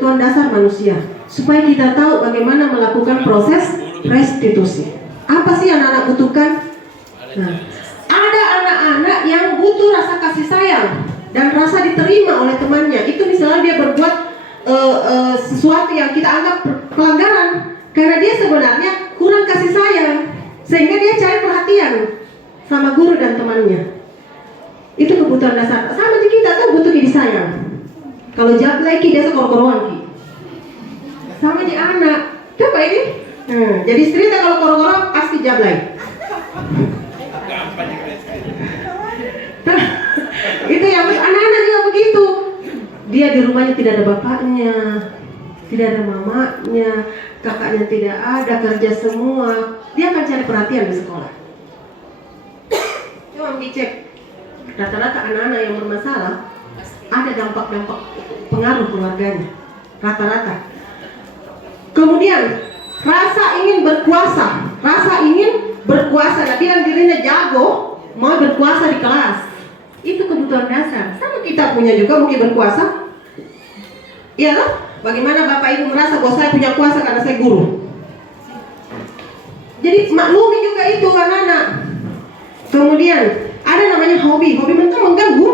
kebutuhan dasar manusia, supaya kita tahu bagaimana melakukan proses restitusi. Apa sih yang anak butuhkan? Nah, ada anak-anak yang butuh rasa kasih sayang dan rasa diterima oleh temannya. Itu misalnya dia berbuat sesuatu yang kita anggap pelanggaran, karena dia sebenarnya kurang kasih sayang, sehingga dia cari perhatian sama guru dan temannya. Itu kebutuhan dasar. Sama di kita tuh butuh disayang. Kalau jablay ki dia sekor-koruan ki. Sama di anak. Coba ini. Jadi cerita kalau koro-koro pasti jablay. Itu yang anak-anak juga begitu. Dia di rumahnya tidak ada bapaknya, tidak ada mamanya, kakaknya tidak ada, kerja semua. Dia akan cari perhatian di sekolah. Coba dicek. Rata-rata anak-anak yang bermasalah ada dampak-dampak pengaruh keluarganya. Rata-rata. Kemudian rasa ingin berkuasa. Nah, bilang dirinya jago, mau berkuasa di kelas. Itu kebutuhan dasar. Sama kita punya juga mungkin berkuasa. Iya loh. Bagaimana bapak ibu merasa bahwa saya punya kuasa karena saya guru. Jadi maklumi juga itu anak-anak. Kemudian ada namanya hobi mentah mengganggu.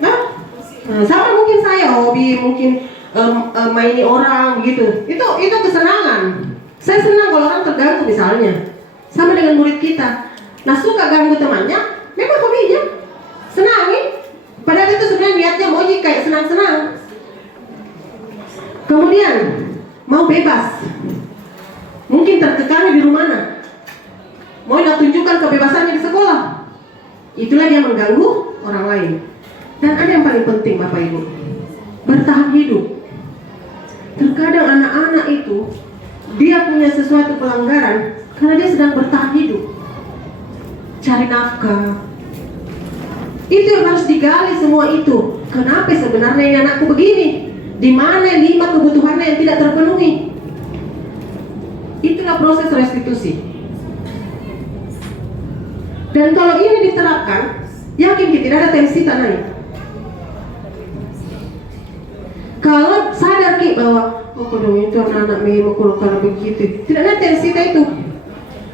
Nah, sama mungkin saya hobi mungkin maini orang begitu. Itu kesenangan. Saya senang kalau orang terganggu misalnya. Sama dengan murid kita. Nah, suka ganggu temannya, memang hobinya. Senangi. Padahal itu sebenarnya niatnya mau kayak senang-senang. Kemudian mau bebas. Mungkin terkekang di rumah. Mau nak tunjukkan kebebasannya di sekolah. Itulah dia mengganggu orang lain. Dan ada yang paling penting Bapak Ibu, bertahan hidup. Terkadang anak-anak itu dia punya sesuatu pelanggaran karena dia sedang bertahan hidup, cari nafkah. Itu yang harus digali semua itu. Kenapa sebenarnya ini anakku begini? Di mana 5 kebutuhannya yang tidak terpenuhi? Itulah proses restitusi. Dan kalau ini diterapkan, yakin tidak ada tensi tanah. Kalau sadar ki bahwa kalau itu anak-anak memang kalau begitu, tidak ada tensi itu.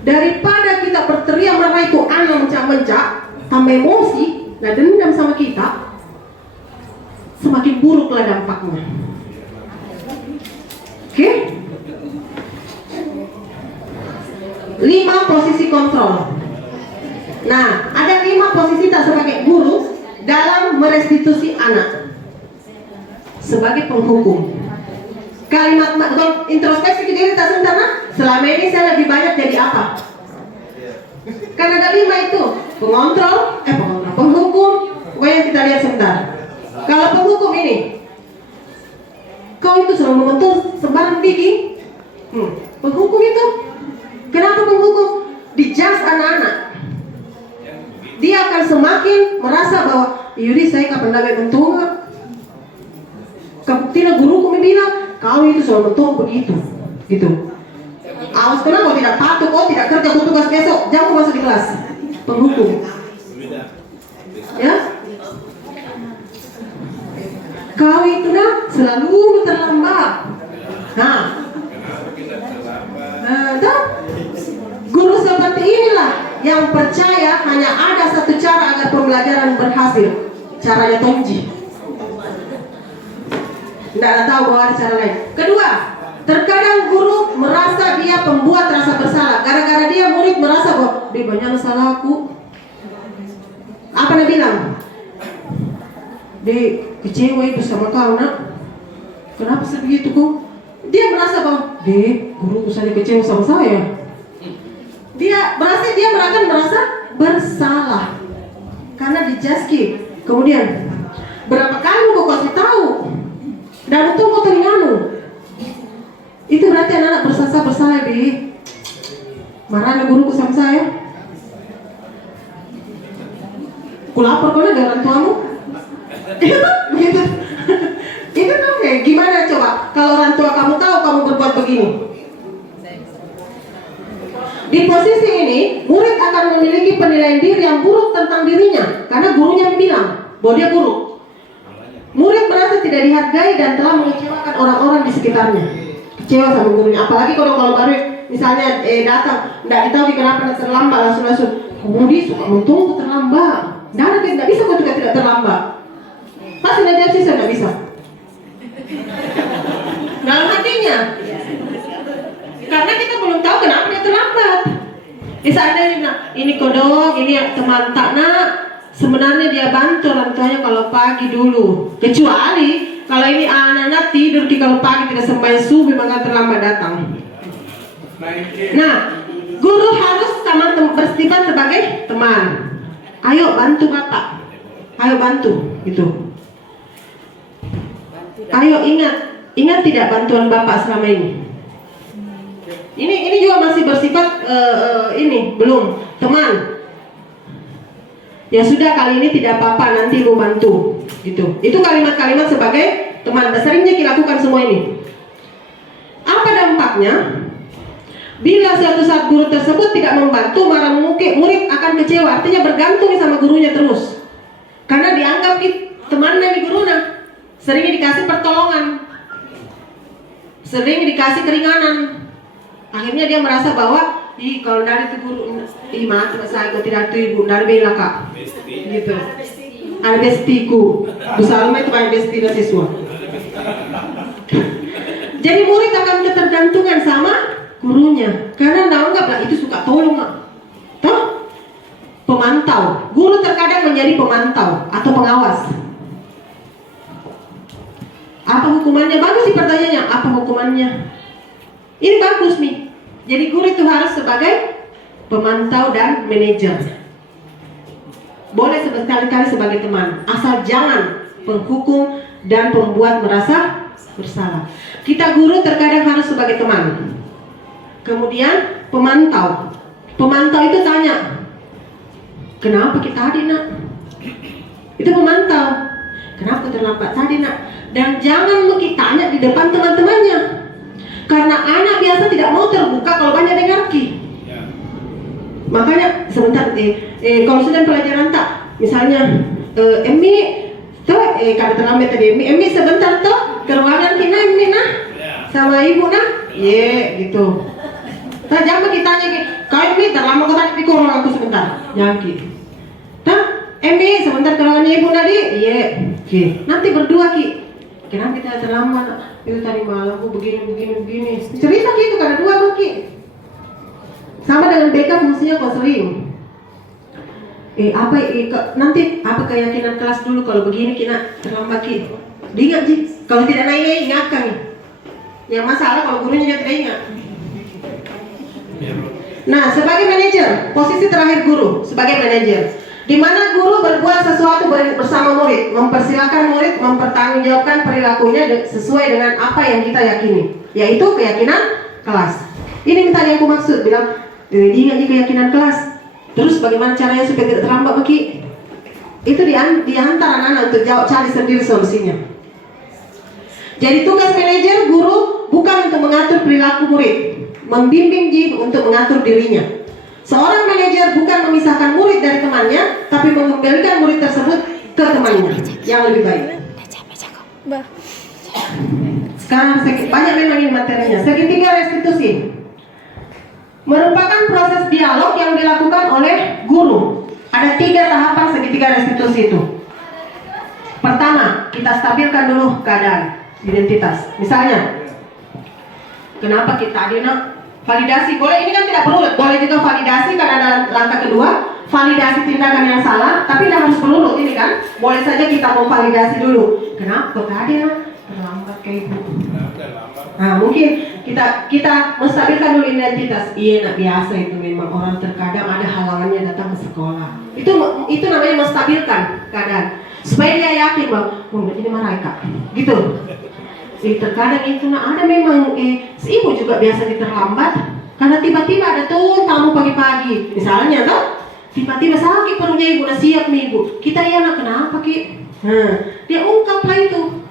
Daripada kita berteriak marah itu anak mencak-mencak, tambah emosi, nah dendam sama kita, semakin buruklah dampaknya. Oke? 5 posisi kontrol. Nah, ada 5 posisi tak sebagai guru dalam merestitusi anak. Sebagai penghukum. Kalimat introspeksi diri tak sebentar, selama ini saya lebih banyak jadi apa? Karena ada 5 itu. Penghukum. Pokoknya kita lihat sebentar. Kalau penghukum ini, kau itu selalu membentuk sembarang tinggi. Penghukum itu, kenapa penghukum? Dijudge anak-anak. Dia akan semakin merasa bahwa Yudi saya kapan dapat bentuk. Tidak guruku bilang kau itu selalu bentuk begitu, gitu. Awas kau tidak patuh, kau tidak kerja, kau tugas besok, jangan masuk di kelas. Penghukum. Ya? Kau itu selalu terlambat. Nah, guru seperti inilah yang percaya hanya ada satu cara agar pembelajaran berhasil. Caranya Tongji. Tidak tahu bahwa ada cara lain. Kedua, terkadang guru merasa dia pembuat rasa bersalah. Gara-gara dia murid merasa bahwa dia banyak salahku. Apa dia bilang? Dia kecewa itu sama kau nak. Kenapa sebegitu kok? Dia merasa bahwa guruku saja kecewa sama saya. Dia merasa bersalah karena dijaski. Kemudian berapa kali kau kasih tahu dan itu kau teringanu. Itu berarti anak bersalah marahnya guruku sama saya. Kulapor kau dengan orang tuamu. Gitu. Itu tuh kayak gimana coba kalau orang tua kamu tahu kamu berbuat begini. Di posisi ini, murid akan memiliki penilaian diri yang buruk tentang dirinya karena gurunya bilang bahwa dia buruk. Murid merasa tidak dihargai dan telah mengecewakan orang-orang di sekitarnya. Kecewa sama gurunya. Apalagi kalau baru misalnya datang, tidak ditahu kenapa terlambat, langsung Budi suka tunggu terlambat. Tidak bisa kau juga tidak terlambat. Pasti nanti sih tidak bisa. Dalam hatinya. Karena kita belum tahu kenapa dia terlambat. Misalnya ini kodok, ini teman tak nak. Sebenarnya dia bantu orang tuanya kalau pagi dulu. Kecuali kalau ini anak-anak tidur di kalau pagi tidak sembahyang subuh maka terlambat datang. Nah, guru harus sama bersifat sebagai teman. Ayo bantu bapak. Ayo bantu gitu. Ayo ingat tidak bantuan bapak selama ini. Ini juga masih bersifat ini belum teman. Ya sudah kali ini tidak apa-apa nanti ibu bantu gitu. Itu kalimat-kalimat sebagai teman. Seringnya dilakukan semua ini. Apa dampaknya? Bila suatu saat guru tersebut tidak membantu, maka murid akan kecewa. Artinya bergantung sama gurunya terus. Karena dianggap teman dari gurunya. Seringnya dikasih pertolongan, sering dikasih keringanan. Akhirnya dia merasa bahwa kalau dari itu guru, maaf saya kok tidak itu ibu, dari bela kak gitu. Ada bestiku Busalma itu banyak besti dan siswa. Jadi murid akan ketergantungan sama gurunya. Karena anggaplah itu suka tolong toh? Pemantau. Guru terkadang menjadi pemantau atau pengawas. Apa hukumannya? Bagus sih pertanyaannya. Apa hukumannya? Ini bagus nih. Jadi guru itu harus sebagai pemantau dan manajer. Boleh sekali-kali sebagai teman, asal jangan penghukum dan pembuat merasa bersalah. Kita guru terkadang harus sebagai teman. Kemudian pemantau. Pemantau itu tanya, kenapa kita tadi nak? Itu pemantau. Kenapa terlambat tadi nak? Dan jangan kita tanya di depan teman-temannya. Karena anak biasa tidak mau terbuka kalau banyak dengarki. Makanya sebentar kalau sedang pelajaran tak, misalnya Emi tuh kalau terlambat tadi Emi sebentar tuh ke ruangan kita Emi nah sama ibu nah, gitu. Nah jangan ditanya kau Emi terlambat kau tadi di ruangan aku sebentar, jangan ki. Nah Emi sebentar ke ruangan ibu nadi, nanti berdua ki. Kenapa kita terlambat? Itu tadi malam aku begini. Cerita gitu karena dua ki. Sama dengan BK fungsinya kok sering. Nanti apa keyakinan kelas dulu kalau begini kita terlambat ki. Diingat sih. Kalau tidak naik ingatkan. Yang masalah kalau gurunya dia tidak ingat. Nah, sebagai manajer, posisi terakhir guru sebagai manajer. Di mana guru berbuat sesuatu bersama murid, mempersilahkan murid mempertanggungjawabkan perilakunya sesuai dengan apa yang kita yakini, yaitu keyakinan kelas. Ini tadi yang aku maksud, bilang ingat keyakinan kelas. Terus bagaimana caranya supaya tidak terlambat bagi? Itu diantar anak-anak untuk cari sendiri solusinya. Jadi tugas manajer guru bukan untuk mengatur perilaku murid, membimbing untuk mengatur dirinya. Seorang manajer bukan memisahkan murid dari temannya, tapi mengembalikan murid tersebut ke temannya yang lebih baik. Sekarang banyak memang ini materinya. Segitiga restitusi merupakan proses dialog yang dilakukan oleh guru. Ada 3 tahapan segitiga restitusi itu. Pertama, kita stabilkan dulu keadaan identitas. Misalnya, kenapa kita adina? Validasi boleh, ini kan tidak berurut. Boleh juga validasi karena ada langkah kedua, validasi tindakan yang salah, tapi tidak harus berurut ini kan. Boleh saja kita mau validasi dulu. Kenapa tadi terlambat kayak ibu? Nah mungkin kita menstabilkan dulu identitas. Iya nak biasa itu memang orang terkadang ada halangannya datang ke sekolah. Itu namanya menstabilkan keadaan supaya dia yakin bahwa ini mereka gitu. Terkadang itu ada memang si ibu juga biasanya terlambat karena tiba-tiba ada tuh tamu pagi-pagi misalnya toh tiba-tiba sakit perutnya ibu, udah siap nih ibu, kita nak kenapa ki? Dia ungkap lah itu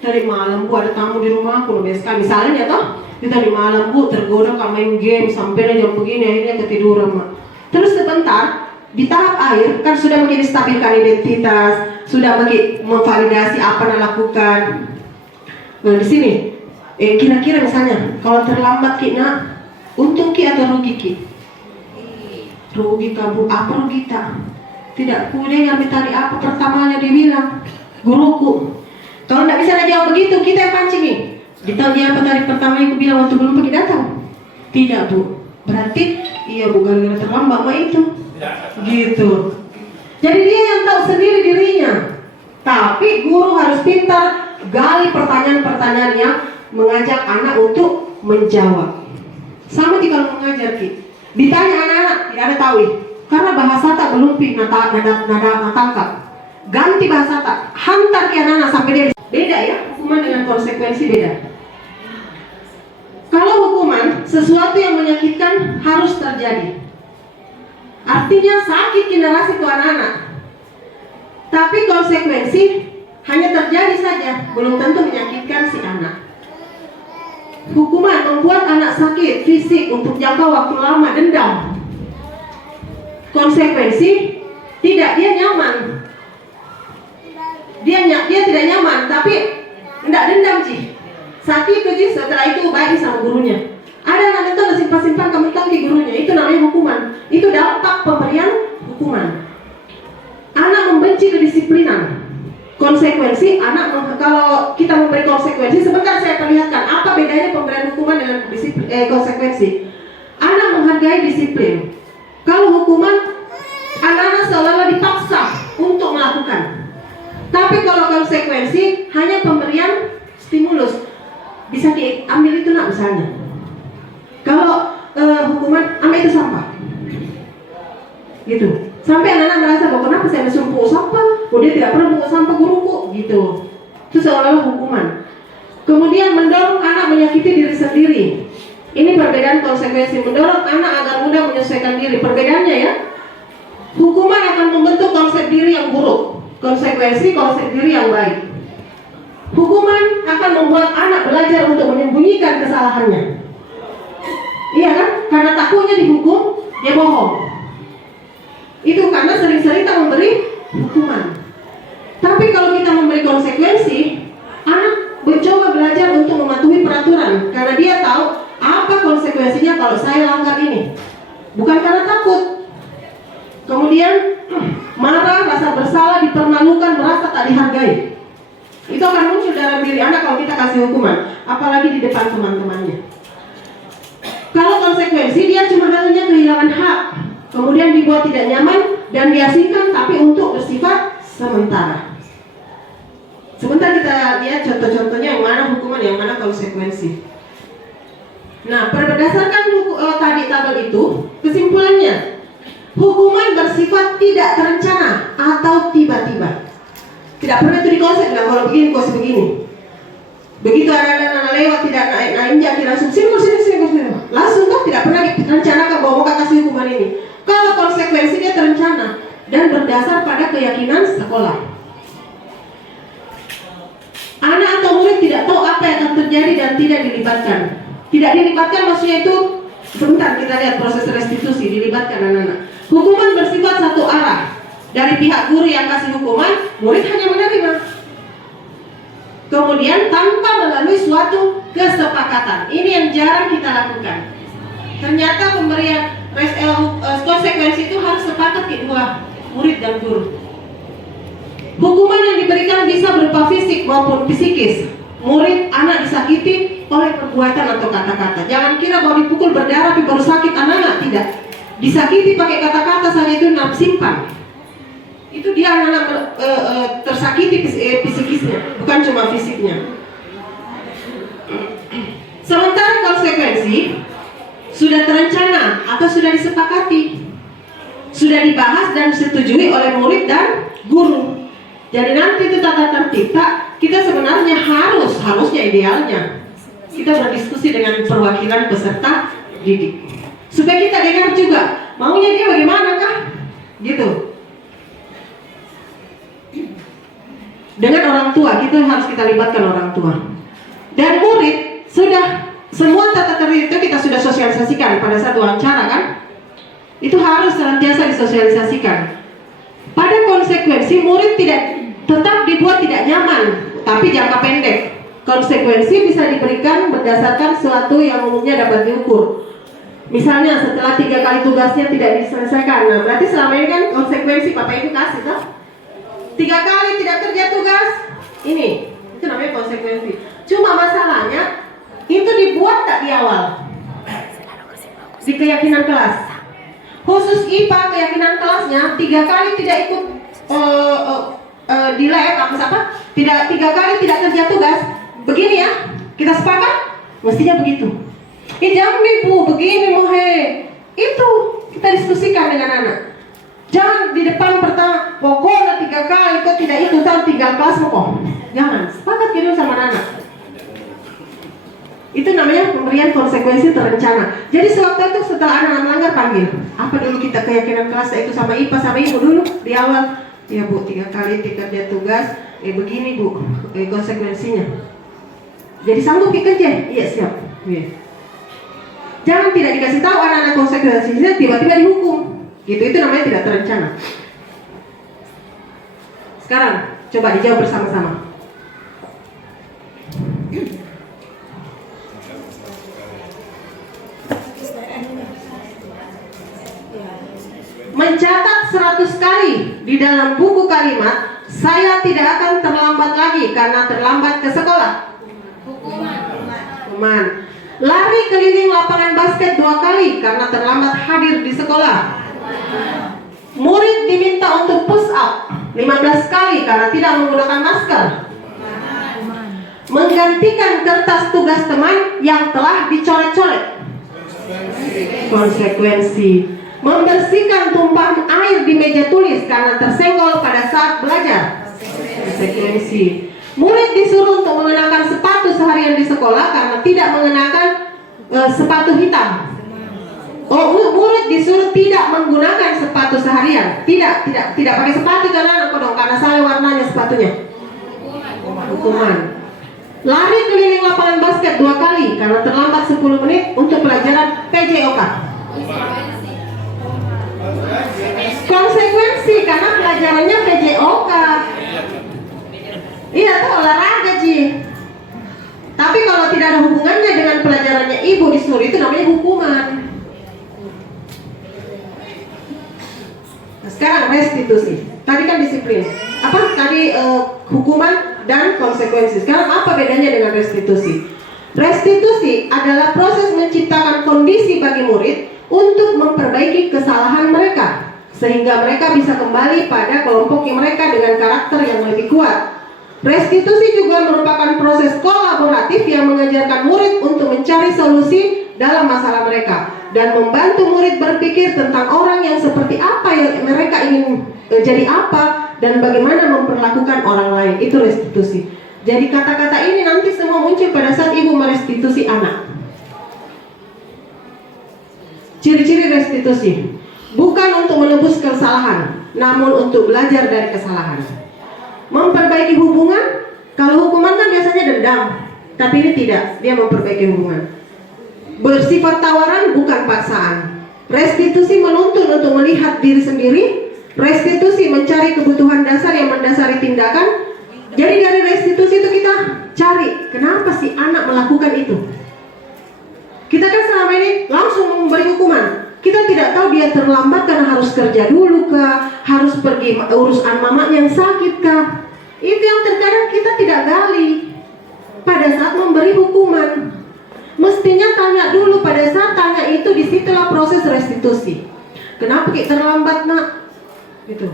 dari malam bu ada tamu di rumah aku biasa misalnya toh itu dari malam bu tergoda main game sampai jam begini akhirnya ketiduran mak. Terus sebentar di tahap akhir kan sudah begini stabilkan identitas, sudah begini memvalidasi apa yang lakukan. Nah di sini, kira-kira misalnya kalau terlambat Ki nak, untung Ki atau rugi Ki? Rugi kamu, apa rugi tak? Tidak kudengar yang tadi apa pertamanya dibilang guruku. Kalau tidak bisa jawab begitu, kita yang pancing nih. Ditahu dia apa tadi pertama yang aku bilang waktu belum pergi datang? Tidak Bu, berarti iya Bu gara-gara terlambat mah itu. Gitu. Jadi dia yang tahu sendiri dirinya. Tapi guru harus pintar gali pertanyaan-pertanyaan yang mengajak anak untuk menjawab. Sama di kalau mengajar Ki. Ditanya anak-anak tidak ada tahu, karena bahasa tak belum nada tangkap. Ganti bahasa tak, hantar ke anak-anak sampai dia beda ya, hukuman dengan konsekuensi beda. Kalau hukuman, sesuatu yang menyakitkan harus terjadi. Artinya sakit generasi ke anak-anak. Tapi konsekuensi hanya terjadi saja, belum tentu menyakitkan si anak. Hukuman membuat anak sakit fisik untuk jangka waktu lama, dendam. Konsekuensi tidak, dia nyaman. Dia tidak nyaman, tapi tidak dendam sih. Saat itu sih, setelah itu baik sama gurunya. Ada anak itu simpan-simpan kamu tahu di gurunya, itu namanya hukuman. Itu dampak pemberian hukuman. Anak membenci kedisiplinan. Konsekuensi anak, kalau kita memberi konsekuensi, sebentar saya perlihatkan apa bedanya pemberian hukuman dengan konsekuensi. Anak menghargai disiplin. Kalau hukuman, anak-anak seolah-olah dipaksa untuk melakukan. Tapi kalau konsekuensi hanya pemberian stimulus, bisa diambil itu nak misalnya. Kalau hukuman, ambil itu sampah, gitu. Sampai anak-anak merasa bahwa kenapa saya disuruh pungut sampah, dia tidak pernah pungut sampah guruku, gitu. Itu seolah-olah hukuman. Kemudian mendorong anak menyakiti diri sendiri. Ini perbedaan konsekuensi. Mendorong anak agar mudah menyesuaikan diri. Perbedaannya ya, hukuman akan membentuk konsep diri yang buruk, konsekuensi konsep diri yang baik. Hukuman akan membuat anak belajar untuk menyembunyikan kesalahannya. Iya kan? Karena takutnya dihukum, dia bohong. Itu karena sering-sering kita memberi hukuman. Tapi kalau kita memberi konsekuensi, anak mencoba belajar untuk mematuhi peraturan, karena dia tahu apa konsekuensinya kalau saya langgar ini. Bukan karena takut. Kemudian marah, rasa bersalah, dipermalukan, merasa tak dihargai. Itu akan muncul dalam diri anak kalau kita kasih hukuman, apalagi di depan teman-temannya. Kalau konsekuensi, dia cuma hanya kehilangan hak, kemudian dibuat tidak nyaman dan diasingkan, tapi untuk bersifat sementara. Sebentar kita lihat contoh-contohnya, yang mana hukuman, yang mana konsekuensi. Nah, berdasarkan tadi tabel itu, kesimpulannya, hukuman bersifat tidak terencana atau tiba-tiba. Tidak pernah itu dikonsep, kalau begini, konsep begini. Begitu anak-anak lewat, tidak naik jaki, langsung sini. Langsung tuh tidak pernah direncanakan bahwa mau kasih hukuman ini. Kalau konsekuensi dia terencana dan berdasar pada keyakinan sekolah. Anak atau murid tidak tahu apa yang akan terjadi dan tidak dilibatkan. Tidak dilibatkan maksudnya itu, sebentar kita lihat proses restitusi, dilibatkan anak-anak. Hukuman bersifat satu arah. Dari pihak guru yang kasih hukuman, murid hanya menerima. Kemudian tanpa melalui suatu kesepakatan. Ini yang jarang kita lakukan. Ternyata pemberian konsekuensi itu harus sepakat kedua murid dan guru. Hukuman yang diberikan bisa berupa fisik maupun psikis. Murid, anak disakiti oleh perbuatan atau kata-kata. Jangan kira bahwa dipukul berdarah tapi baru sakit anak-anak, tidak. Disakiti pakai kata-kata saja itu simpan. Itu dia anak-anak tersakiti psikisnya, bukan cuma fisiknya. Sementara konsekuensi sudah terencana atau sudah disepakati, sudah dibahas dan disetujui oleh murid dan guru. Jadi nanti itu tata tertib, kita sebenarnya harusnya idealnya kita berdiskusi dengan perwakilan peserta didik, supaya kita dengar juga maunya dia bagaimanakah, gitu. Dengan orang tua, kita harus kita libatkan orang tua. Dan murid sudah semua tata tertib itu kita sudah sosialisasikan pada saat wawancara kan. Itu harus senantiasa disosialisasikan. Pada konsekuensi, murid tetap dibuat tidak nyaman, tapi jangka pendek. Konsekuensi bisa diberikan berdasarkan sesuatu yang umumnya dapat diukur. Misalnya setelah 3 kali tugasnya tidak diselesaikan, nah berarti selama ini kan konsekuensi Bapak Ibu kasih toh? 3 kali tidak kerja tugas, ini itu namanya konsekuensi. Cuma masalahnya itu dibuat tak di awal di keyakinan kelas. Khusus IPA keyakinan kelasnya 3 kali tidak ikut di lab tidak 3 kali tidak kerja tugas. Begini ya, kita sepakat mestinya begitu. Jangan ibu begini mohe. Itu kita diskusikan dengan anak. Jangan di depan pertama pokoknya 3 kali kok tidak ikut tinggal kelas pokok. Jangan, sepakat gitu sama anak. Itu namanya pemberian konsekuensi terencana. Jadi sewaktu itu setelah anak melanggar panggil. Apa dulu kita keyakinan kelas itu sama IPA sama ibu dulu di awal. Ya bu, 3 kali tidak kerja tugas. Begini bu, konsekuensinya. Jadi sanggup kerja? Iya siap. Jangan tidak dikasih tahu anak-anak konsekuensinya tiba-tiba dihukum. Gitu, itu namanya tidak terencana. Sekarang coba dijawab bersama-sama. Mencatat 100 kali di dalam buku kalimat, saya tidak akan terlambat lagi karena terlambat ke sekolah. Hukuman. Lari keliling lapangan basket 2 kali karena terlambat hadir di sekolah. Murid diminta untuk push up 15 kali karena tidak menggunakan masker. Menggantikan kertas tugas teman yang telah dicoret-coret. Konsekuensi. Membersihkan tumpahan air di meja tulis karena tersenggol pada saat belajar. Konsekuensi. Murid disuruh untuk mengenakan sepatu seharian di sekolah karena tidak mengenakan sepatu hitam. Murid disuruh tidak menggunakan sepatu seharian. Tidak pakai sepatu karena salah warnanya sepatunya. Hukuman. Lari keliling lapangan basket 2 kali karena terlambat 10 menit untuk pelajaran PJOK. Konsekuensi karena pelajarannya PJOK. Iya tuh olahraga Ji. Tapi kalau tidak ada hubungannya dengan pelajarannya ibu disuruh, itu namanya hukuman. Nah, sekarang restitusi. Tadi kan disiplin. Hukuman dan konsekuensi. Sekarang apa bedanya dengan restitusi? Restitusi adalah proses menciptakan kondisi bagi murid untuk memperbaiki kesalahan mereka, sehingga mereka bisa kembali pada kelompok mereka dengan karakter yang lebih kuat. Restitusi juga merupakan proses kolaboratif yang mengajarkan murid untuk mencari solusi dalam masalah mereka dan membantu murid berpikir tentang orang yang seperti apa yang mereka ingin jadi apa dan bagaimana memperlakukan orang lain. Itu restitusi. Jadi kata-kata ini nanti semua muncul pada saat ibu merestitusi anak. Ciri-ciri restitusi bukan untuk menebus kesalahan, namun untuk belajar dari kesalahan. Memperbaiki hubungan. Kalau hukuman kan biasanya dendam, tapi ini tidak, dia memperbaiki hubungan. Bersifat tawaran bukan paksaan. Restitusi menuntun untuk melihat diri sendiri. Restitusi mencari kebutuhan dasar yang mendasari tindakan. Jadi dari restitusi itu kita cari kenapa sih anak melakukan itu. Kita kan selama ini langsung memberi hukuman. Kita tidak tahu dia terlambat karena harus kerja dulu kah, harus pergi urusan mamanya yang sakit kah. Itu yang terkadang kita tidak gali pada saat memberi hukuman. Mestinya tanya dulu. Pada saat tanya itu, disitulah proses restitusi. Kenapa kita terlambat nak? Gitu.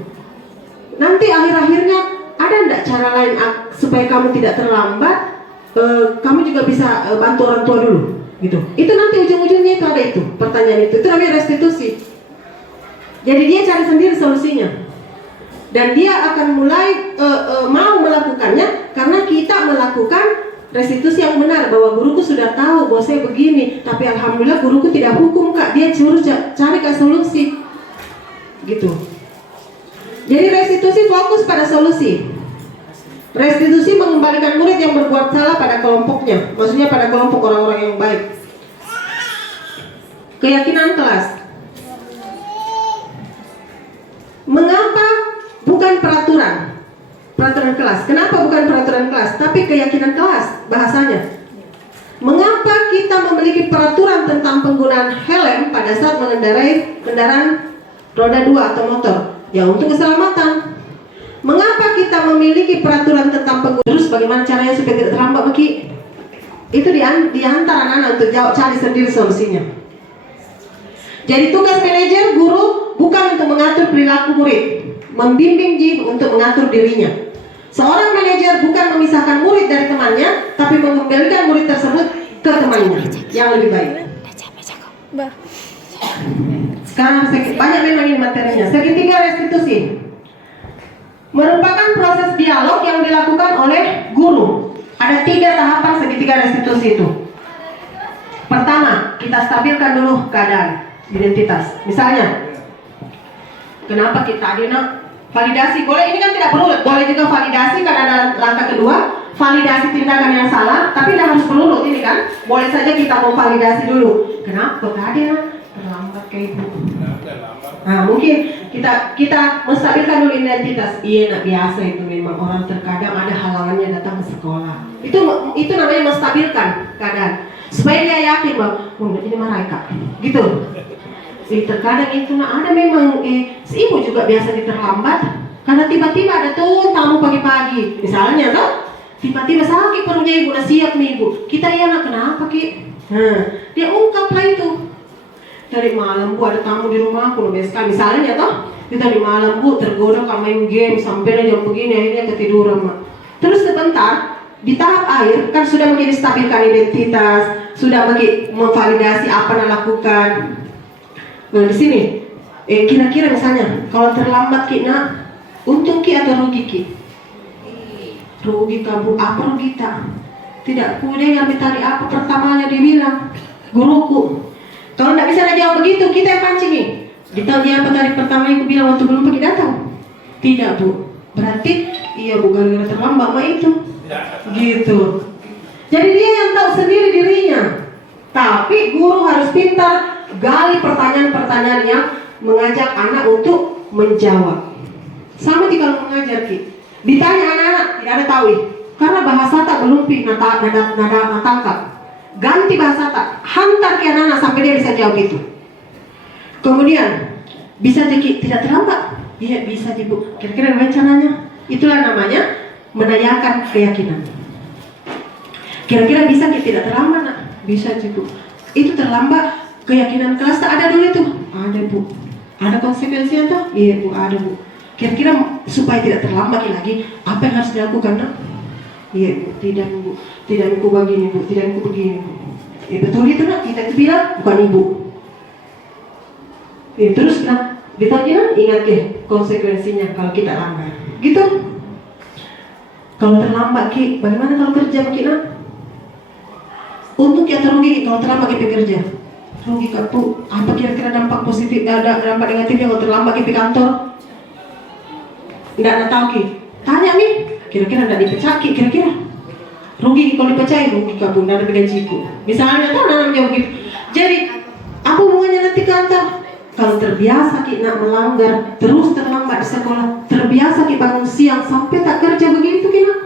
Nanti akhir-akhirnya ada enggak cara lain supaya kamu tidak terlambat? Kamu juga bisa bantu orang tua dulu. Gitu. Itu nanti ujung-ujungnya itu ada itu pertanyaan itu namanya restitusi. Jadi dia cari sendiri solusinya dan dia akan mulai mau melakukannya karena kita melakukan restitusi yang benar bahwa guruku sudah tahu bahwa saya begini, tapi alhamdulillah guruku tidak hukum kak, dia suruh cari ke solusi gitu. Jadi restitusi fokus pada solusi. Restitusi mengembalikan murid yang berbuat salah pada kelompoknya, maksudnya pada kelompok orang-orang yang baik. Keyakinan kelas. Mengapa bukan peraturan kelas? Kenapa bukan peraturan kelas, tapi keyakinan kelas bahasanya? Mengapa kita memiliki peraturan tentang penggunaan helm pada saat mengendarai kendaraan roda 2 atau motor? Ya, untuk keselamatan. Mengapa kita memiliki peraturan tentang penggunaan? Terus bagaimana caranya supaya tidak terlambat, Maki? Itu diantar anak-anak untuk jawab, cari sendiri solusinya. Jadi tugas manajer guru bukan untuk mengatur perilaku murid, membimbing Ji untuk mengatur dirinya. Seorang manajer bukan memisahkan murid dari temannya, tapi mengembalikan murid tersebut ke temannya yang lebih baik. Sekarang banyak memang ini materinya. Segitiga restitusi merupakan proses dialog yang dilakukan oleh guru. Ada 3 tahapan segitiga restitusi itu. Pertama, kita stabilkan dulu keadaan identitas. Misalnya, kenapa kita adina validasi? Boleh, ini kan tidak berurut. Boleh juga validasi kan ada langkah kedua, validasi tindakan yang salah, tapi tidak harus berurut ini kan. Boleh saja kita mau validasi dulu. Kenapa tadi terlambat kayak ibu? Nah, mungkin kita menstabilkan dulu identitas. Iya, nak biasa itu memang orang terkadang ada halangannya datang ke sekolah. Itu namanya menstabilkan keadaan. Supaya dia yakin bahwa ini marah kak, gitu. Terkadang itu ada memang si ibu juga biasanya terlambat karena tiba-tiba ada tuh tamu pagi-pagi, misalnya tuh tiba-tiba sakit perutnya ibu, udah siap nih ibu. Kita ya nak kenapa Ki? Dia ungkap lah itu. Dari malam bu ada tamu di rumahku, misalnya toh kita di malam bu tergoda kan main game sampai jam begini akhirnya ketiduran mak. Terus sebentar di tahap akhir kan sudah begini stabilkan identitas, sudah begini memvalidasi apa yang lakukan. Nah di sini kira-kira misalnya kalau terlambat Ki nak, untung Ki atau rugi Ki? Rugi kamu, apa rugi tak? Tidak kude yang tadi apa pertamanya dibilang guruku. Kalau tidak bisa jawab begitu, kita yang pancing nih. Ditanya apa tadi pertama yang aku bilang waktu belum pergi datang? Tidak bu, berarti iya bu gara-gara terlambat mah itu. Gitu. Jadi dia yang tahu sendiri dirinya. Tapi guru harus pintar gali pertanyaan-pertanyaan yang mengajak anak untuk menjawab. Sama di kalau mengajar Ki. Ditanya anak-anak tidak ada tahu karena bahasa tak belum nada tangkap. Ganti bahasa tak, hantar ke anak-anak sampai dia bisa jawab itu. Kemudian bisa jadi tidak terlambat. Iya bisa Ibu. Kira-kira bagaimana caranya? Itulah namanya menanyakan keyakinan. Kira-kira bisa tidak terlambat nak? Bisa Ibu. Itu terlambat keyakinan kelas tak ada dulu itu. Ada Bu. Ada konsekuensinya tuh? Iya Bu, ada Bu. Kira-kira supaya tidak terlambat lagi, apa yang harus dilakukan nak? Iya Bu, tidak Bu, tidak ibu begini Bu, tidak ibu begini Bu. Ya betul itu nak, kita itu bilang bukan ibu. Ya terus nak, ditanya ingat ke konsekuensinya kalau kita lambat. Gitu. Kalau terlambat Ki, bagaimana kalau kerja Ki nak? Untung kita rugi kalau terlambat kita kerja. Rugi kan Bu, apa kira-kira dampak positif, ada dampak negatifnya kalau terlambat kita kantor? Tidak tahu Ki. Tanya nih, kira-kira tidak dipecat Ki, kira-kira rugi kalau dipecat, rugi kabun dari gajiku. Misalnya tuh namanya begitu. Jadi apa hubungannya nanti kantor? Kalau terbiasa Ki nak melanggar, terus terlambat di sekolah, terbiasa Ki bangun siang sampai tak kerja begitu Ki nak.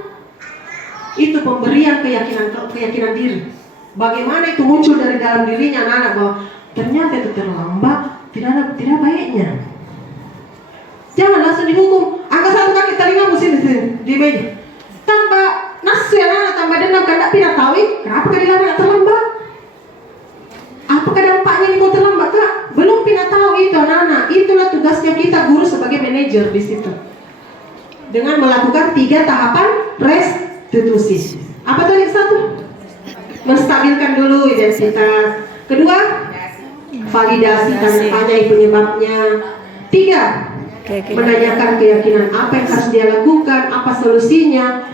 Itu pemberian keyakinan diri. Bagaimana itu muncul dari dalam dirinya anak-anak bahwa ternyata itu terlambat tidak baiknya. Jangan langsung dihukum. Angkat satu kaki telinga musim di meja. Tambah nasu yang anak tambah dendam kan tidak tahu kenapa kalian anak terlambat. Apakah dampaknya ini kau terlambat kak? Belum pernah tahu itu anak-anak. Itulah tugasnya kita guru sebagai manajer di situ. Dengan melakukan 3 tahapan restitusi. Apa tadi satu? Menstabilkan dulu identitas. Kedua, validasi tanya penyebabnya. 3, menanyakan keyakinan apa yang harus dia lakukan, apa solusinya.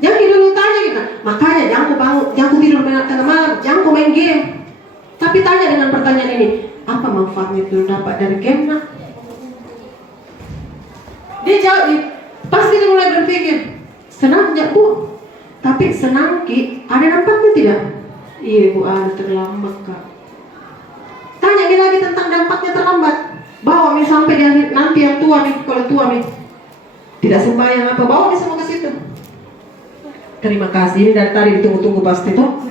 Jangan dulu tanya kita. Makanya jangan ku tidur tengah malam, jangan ku main game. Tapi tanya dengan pertanyaan ini, apa manfaatnya itu dapat dari game nak? Dia jawab, pasti dia mulai berpikir, senang tidak Bu? Tapi senang Ki, ada dampaknya tidak? Iya Bu, ada terlambat Kak. Tanya dia lagi tentang dampaknya terlambat. Bawa nih sampai di akhir nanti yang tua nih, kalau tua nih tidak sembahyang apa, bawa nih semua ke situ. Terima kasih, ini dari tadi ditunggu-tunggu pasti tuh.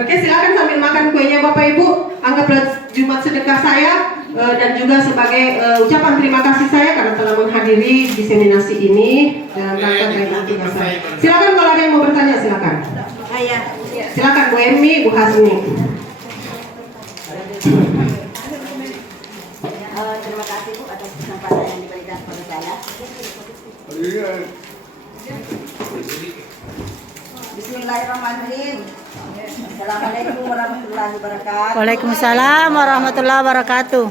Oke, silakan sambil makan kuenya Bapak Ibu. Anggaplah Jumat sedekah saya dan juga sebagai ucapan terima kasih saya karena telah menghadiri diseminasi ini dalam rangka kaitan tugas saya. Silakan kalau ada yang mau bertanya, silakan. Silakan Bu Emi, Bu Hasmi. Terima kasih Bu atas kesempatan yang diberikan kepada saya. Bismillahirrahmanirrahim. Assalamualaikum warahmatullahi wabarakatuh. Waalaikumsalam warahmatullahi wabarakatuh.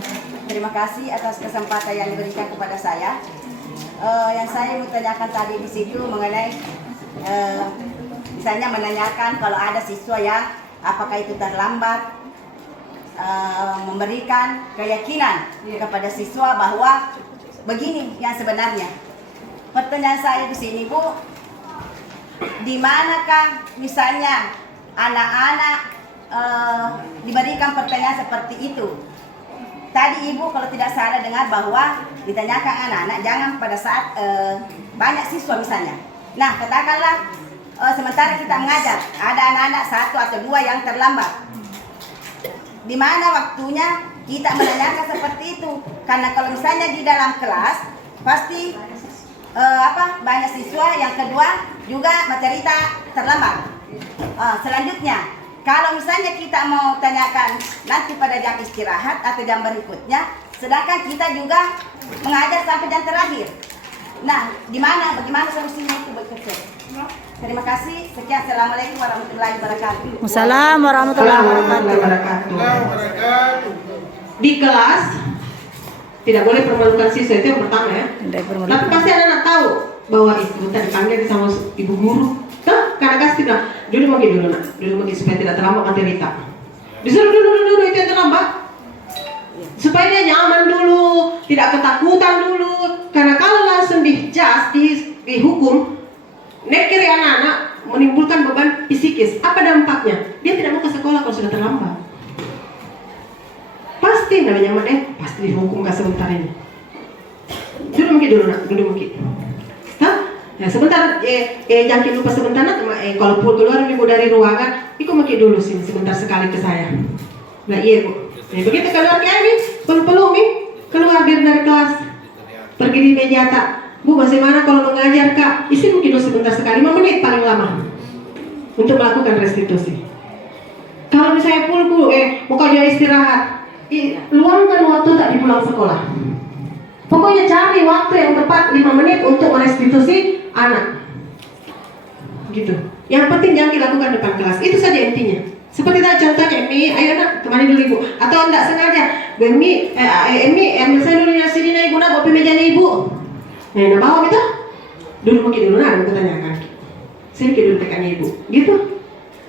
Terima kasih atas kesempatan yang diberikan kepada saya. Yang saya mau tanyakan tadi di situ mengenai misalnya menanyakan kalau ada siswa yang apakah itu terlambat memberikan keyakinan kepada siswa bahwa begini yang sebenarnya. Pertanyaan saya di sini Bu, di manakah misalnya anak-anak diberikan pertanyaan seperti itu? Tadi Ibu kalau tidak salah dengar bahwa ditanyakan anak-anak jangan pada saat banyak siswa misalnya. Nah katakanlah sementara kita mengajar ada anak-anak 1 atau 2 yang terlambat. Di mana waktunya kita menanyakan seperti itu? Karena kalau misalnya di dalam kelas pasti banyak siswa, yang kedua juga mencerita terlambat. Selanjutnya kalau misalnya kita mau tanyakan nanti pada jam istirahat atau jam berikutnya, sedangkan kita juga mengajar sampai jam terakhir. Nah, bagaimana solusinya itu begitu? Terima kasih. Sekian. Assalamualaikum warahmatullahi wabarakatuh. Waalaikumsalam warahmatullahi wabarakatuh. Di kelas tidak boleh permalukan siswa, itu yang pertama ya. Tapi pasti anak-anak tahu bahwa itu tadi dipanggil sama ibu guru. Karena kasih bilang, dulu mungkin supaya tidak terlambat materita. Disuruh dulu itu yang terlambat. Supaya dia nyaman dulu, tidak ketakutan dulu. Karena kalau langsung dihukum, nekir anak-anak menimbulkan beban psikis. Apa dampaknya? Dia tidak mau ke sekolah kalau sudah terlambat. Pasti namanya pasti dihukum ke sebentar ini. Dulu mungkin. Ya sebentar, jangan lupa sebentar kalau keluar ibu dari ruangan, ikut mungkin dulu sini sebentar sekali ke saya. Nah iya Bu. Nah, begitu keluar kayak ini, perlu keluar dari kelas, pergi di meja tak. Bu, bagaimana kalau mengajar Kak? Isi mungkin dulu sebentar sekali, 5 menit paling lama untuk melakukan restitusi. Kalau misalnya Bu, bukan dia istirahat, luangkan waktu tak di pulang sekolah. Pokoknya cari waktu yang tepat 5 menit untuk merestitusi anak. Gitu. Yang penting jangan dilakukan depan kelas. Itu saja intinya. Seperti tadi contohnya, ayo nak, temani dulu Ibu. Atau enggak sengaja, Emi, ambil saya dulu yang sini Ibu nak, bawa meja Ibu. Nah, bawa gitu. Dulu nak, aku tanyakan. Sini dulu tekannya Ibu. Gitu.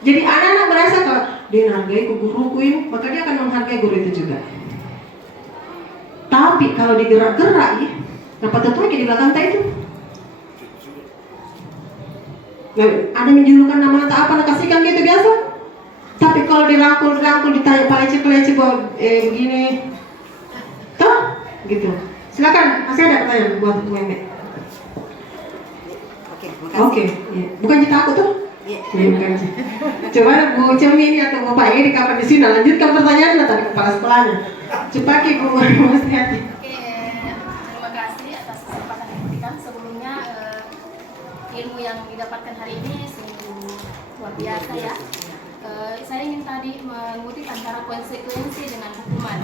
Jadi anak-anak merasa kalau dia menghargai guruku ini, maka dia akan menghargai guru itu juga. Tapi kalau digerak-gerak ya, dapat tentu aja di belakang itu. Nah, ada menjulukan nama tak apa nak kasihkan gitu biasa. Tapi kalau dirangkul ditanya pelece begini, toh gitu. Silakan, masih ada pertanyaan buat Bu Emek. Oke, ya. Bukan kita aku tuh. Iya, bukan. Coba Bu Cemi ini atau Bapak ini di kamar di sini lanjutkan pertanyaan tadi kepala sekolahnya. Coba Bu Mas hati. Terima kasih atas kesempatan yang diberikan. Sebelumnya ilmu yang didapatkan hari ini sungguh luar biasa ya. Saya ingin tadi mengutip antara konsekuensi dengan hukuman.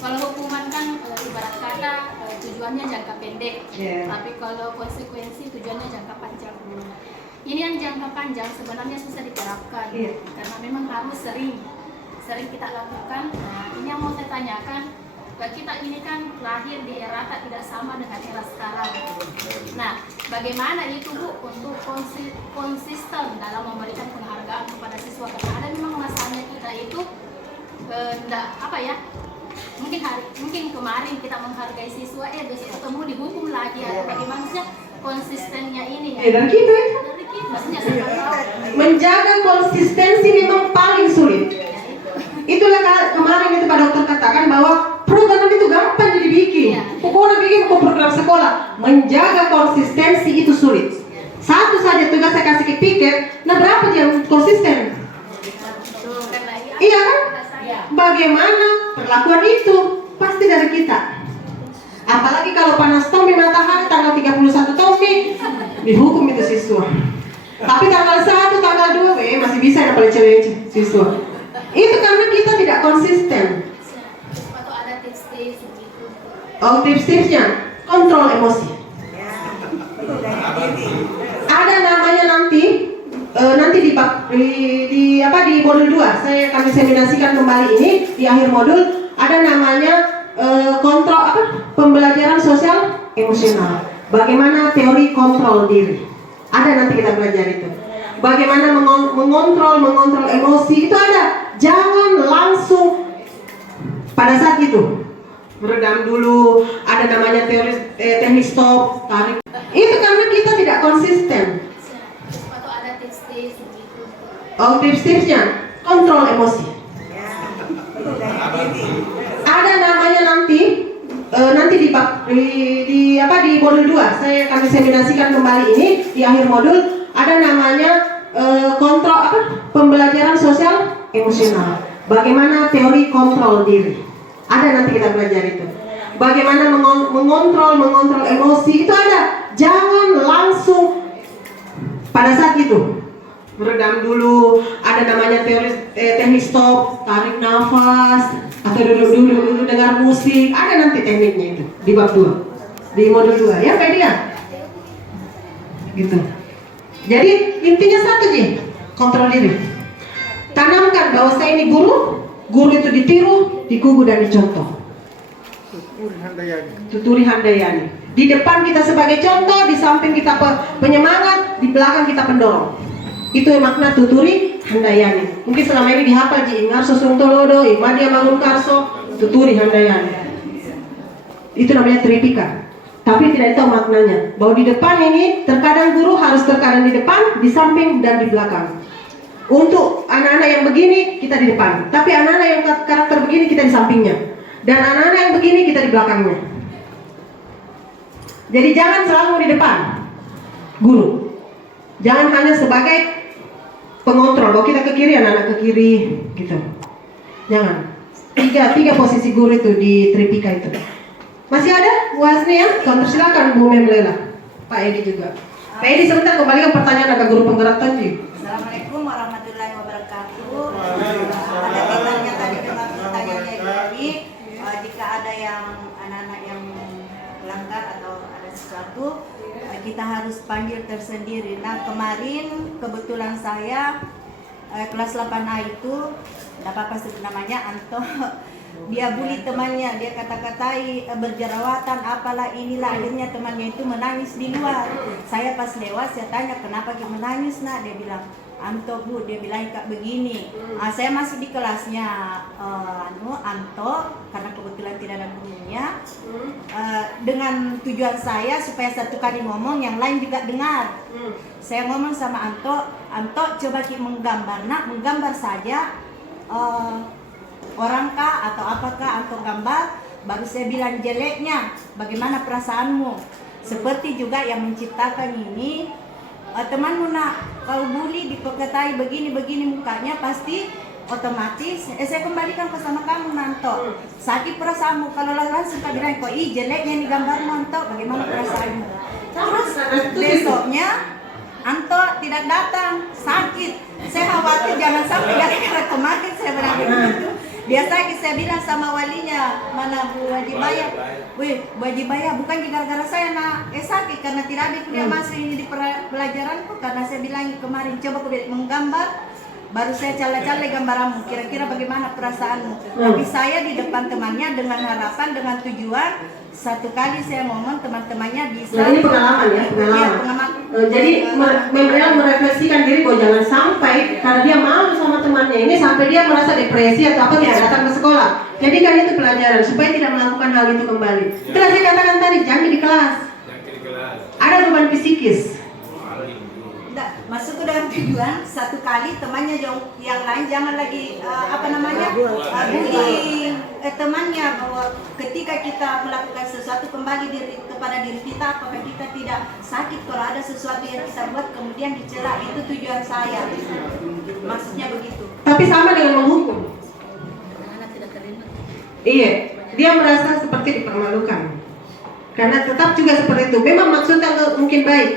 Kalau hukuman kan ibarat kata tujuannya jangka pendek, tapi kalau konsekuensi tujuannya jangka panjang. Ini yang jangka panjang sebenarnya susah diterapkan karena memang harus sering kita lakukan. Nah, ini yang mau saya tanyakan, kita ini kan lahir di era tidak sama dengan era sekarang. Nah, bagaimana itu Bu untuk konsisten dalam memberikan penghargaan kepada siswa? Karena ada memang masanya kita itu mungkin kemarin kita menghargai siswa, besok ketemu dihukum lagi. Bagaimana sih konsistennya ini? Dari kita itu. Maksudnya saya tahu. Menjaga konsistensi memang paling sulit. Itulah kemarin itu Pak Dokter katakan bahwa program itu gampang dibikin. Pokoknya bikin program sekolah, menjaga konsistensi itu sulit. Satu saja tugas saya kasih ke piket, nah berapa dia konsisten? Iya kan? Bagaimana perlakuan itu? Pasti dari kita. Apalagi kalau panas Tommy matahari tanggal 31 Tommy dihukum itu siswa. Tapi tanggal 1, tanggal 2 masih bisa dapat cewek siswa. Itu karena kita tidak konsisten. Atau ada tips-tips gitu. Oh, tips-tipsnya kontrol emosi. Ada namanya nanti di modul 2 kami seminasikan kembali ini di akhir modul ada namanya kontrol pembelajaran sosial emosional. Bagaimana teori kontrol diri. Ada nanti kita belajar itu. Bagaimana mengontrol emosi itu ada. Jangan langsung pada saat itu. Meredam dulu, ada namanya teori teknik stop, tarik. Itu karena kita tidak konsisten. Atau ada tips-tips gitu. Oh, tips-tipsnya kontrol emosi. Ada namanya nanti di modul 2 kami seminasikan kembali ini di akhir modul ada namanya kontrol pembelajaran sosial emosional. Bagaimana teori kontrol diri. Ada nanti kita belajar itu. Bagaimana mengontrol emosi itu ada. Jangan langsung pada saat itu. Meredam dulu, ada namanya teori teknik stop, tarik nafas, atau duduk dengar musik. Ada nanti tekniknya itu di bab 2, di modul 2 ya Pak Dia. Gitu. Jadi intinya satu aja, kontrol diri. Tanamkan bahwa saya ini guru itu ditiru, digugu dan dicontoh. Tuturi Handayani. Di depan kita sebagai contoh, di samping kita penyemangat, di belakang kita pendorong. Itu makna tuturi Handayani. Mungkin selama ini dihafal Ji Ingarso Sungtolodo, Imadia Mangunkarso, tuturi Handayani. Itu namanya Tripika. Tapi tidak tahu maknanya. Bahwa di depan ini terkadang guru harus terkadang di depan, di samping dan di belakang. Untuk anak-anak yang begini kita di depan, tapi anak-anak yang karakter begini kita di sampingnya, dan anak-anak yang begini kita di belakangnya. Jadi jangan selalu di depan, guru. Jangan hanya sebagai pengontrol. Bahwa kita ke kiri, anak-anak ke kiri, gitu. Jangan. Tiga posisi guru itu di Tripika itu. Masih ada Wasni ya? Silakan Bu Memlela, Pak Edi juga. Pak Edi sebentar kembalikan pertanyaan ke guru penggerak tadi. Assalamualaikum warahmatullahi wabarakatuh. Ada kaitannya tadi dengan pertanyaannya Ibu, jika ada yang anak-anak yang melanggar atau ada sesuatu, kita harus panggil tersendiri. Nah kemarin kebetulan saya kelas 8A itu, tidak apa-apa sebut namanya, Anto. Dia bully temannya, dia kata-katai berjerawatan, apalah inilah. Akhirnya temannya itu menangis di luar. Saya pas lewat, saya tanya kenapa dia menangis nak. Dia bilang, Anto Bu, dia bilang kak begini. Saya masih di kelasnya Anto, karena kebetulan tidak ada gurunya. Dengan tujuan saya supaya satu kali ngomong, yang lain juga dengar. Saya ngomong sama Anto, coba kita menggambar, nak menggambar saja. Orang kah atau apakah Anto gambar, baru saya bilang jeleknya, bagaimana perasaanmu. Seperti juga yang menciptakan ini, temanmu nak, kalau bully diperkatai begini mukanya, pasti otomatis saya kembalikan ke sama kamu Nanto. Sakit perasaanmu, kalau langsung kau bilang kok jeleknya nih gambarmu Anto, bagaimana perasaanmu. Terus besoknya Anto tidak datang, sakit. Saya khawatir jangan sampai gara-gara kemarin saya bilang begitu. Dia sakit, saya bilang sama walinya, mana Bu Wajibaya, wih Bu Wajibaya bukan gara-gara saya nak sakit, karena tidak ada kuliah masuk ini di pelajaranku, karena saya bilang kemarin coba aku menggambar, baru saya cala-cala gambaranmu, kira-kira bagaimana perasaanmu. Tapi saya di depan temannya dengan harapan, dengan tujuan, satu kali saya ngomong teman-temannya bisa. Nah, ini pengalaman ya, pengalaman. Iya, pengalaman. Jadi Memel merefleksikan diri bahwa jangan sampai karena dia malu sama temannya ini sampai dia merasa depresi atau apa tidak datang ke sekolah. Jadi kan itu pelajaran supaya tidak melakukan hal itu kembali. Itulah saya katakan tadi, jangan di kelas. Ada beban psikis. Enggak, masuk ke dalam tujuan satu kali temannya yang lain jangan lagi bullying temannya, bahwa ketika kita melakukan sesuatu kembali kepada diri kita, apakah kita tidak sakit kalau ada sesuatu yang kita buat kemudian dicela. Itu tujuan saya, maksudnya begitu. Tapi sama dengan menghukum. Iya, dia merasa seperti dipermalukan. Karena tetap juga seperti itu. Memang maksudnya mungkin baik,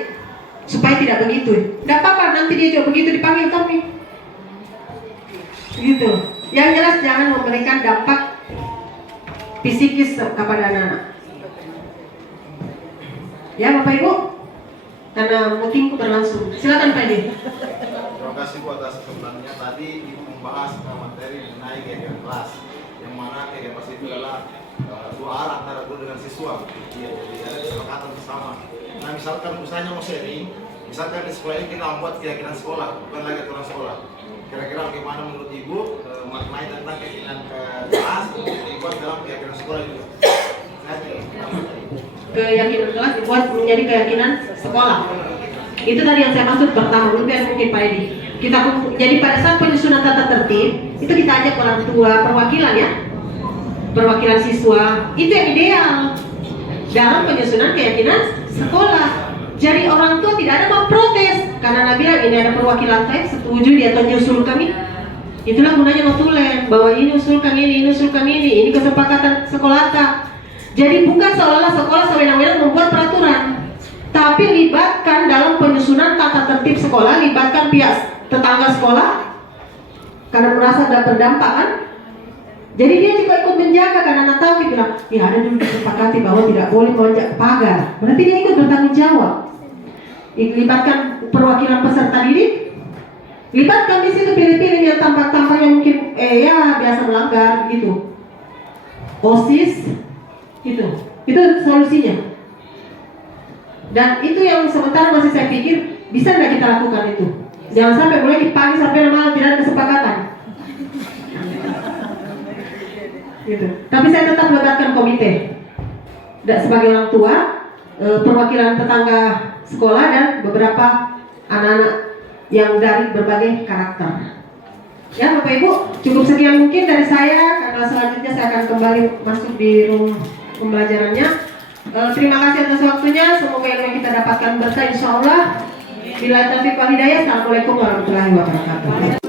supaya tidak begitu. Tidak apa-apa, nanti dia juga begitu dipanggil kami. Gitu. Yang jelas jangan memberikan dampak psikis kepada anak-anak. Ya Bapak Ibu, karena meetingku berlangsung. Silakan Pak Edi. Terima kasih Bu atas kebenarannya. Tadi Ibu membahas materi mengenai kegiatan kelas, yang mana kegiatan kelas itu adalah dua arah antara guru dengan siswa. Jadi ada kesepakatan bersama. Nah misalkan misalnya mau sharing, misalkan di sekolah ini kita membuat keyakinan sekolah, bukan lagi aturan sekolah. Kira-kira bagaimana menurut Ibu maknai tentang keyakinan kelas untuk dibuat dalam keyakinan sekolah itu? Keyakinan kelas dibuat menjadi keyakinan sekolah. Itu tadi yang saya maksud pertama, mungkin Pak Edi. Kita jadi pada saat penyusunan tata tertib itu kita ajak orang tua, perwakilan ya, perwakilan siswa. Itu yang ideal dalam penyusunan keyakinan sekolah. Jadi orang tua tidak ada mau protes karena Nabi bilang ini ada perwakilan saya setuju dia atau nyusulkan ini. Itulah gunanya notulen, bahwa ini usulkan ini usulkan ini kesepakatan sekolah. Jadi bukan seolah-olah sekolah sewenang-wenang membuat peraturan, tapi libatkan dalam penyusunan tata tertib sekolah, libatkan pihak tetangga sekolah karena merasa ada berdampak kan. Jadi dia juga ikut menjaga karena anak tahu dia bilang, ya ada dulu disepakati bahwa tidak boleh menginjak pagar. Berarti dia ikut bertanggung jawab. Libatkan perwakilan peserta didik, libatkan di situ pilih-pilih yang tampak-tampaknya mungkin ya biasa melanggar gitu. OSIS itu solusinya. Dan itu yang sementara masih saya pikir bisa nggak kita lakukan itu. Jangan sampai mulai di pagi sampai malam tidak ada kesepakatan. Gitu. Tapi saya tetap melibatkan komite. Dan sebagai orang tua, perwakilan tetangga sekolah dan beberapa anak-anak yang dari berbagai karakter. Ya Bapak Ibu, cukup sekian mungkin dari saya karena selanjutnya saya akan kembali masuk di room pembelajarannya. Terima kasih atas waktunya. Semoga ilmu yang kita dapatkan berkah insyaallah. Bila taufiq wal hidayah. Assalamualaikum warahmatullahi wabarakatuh.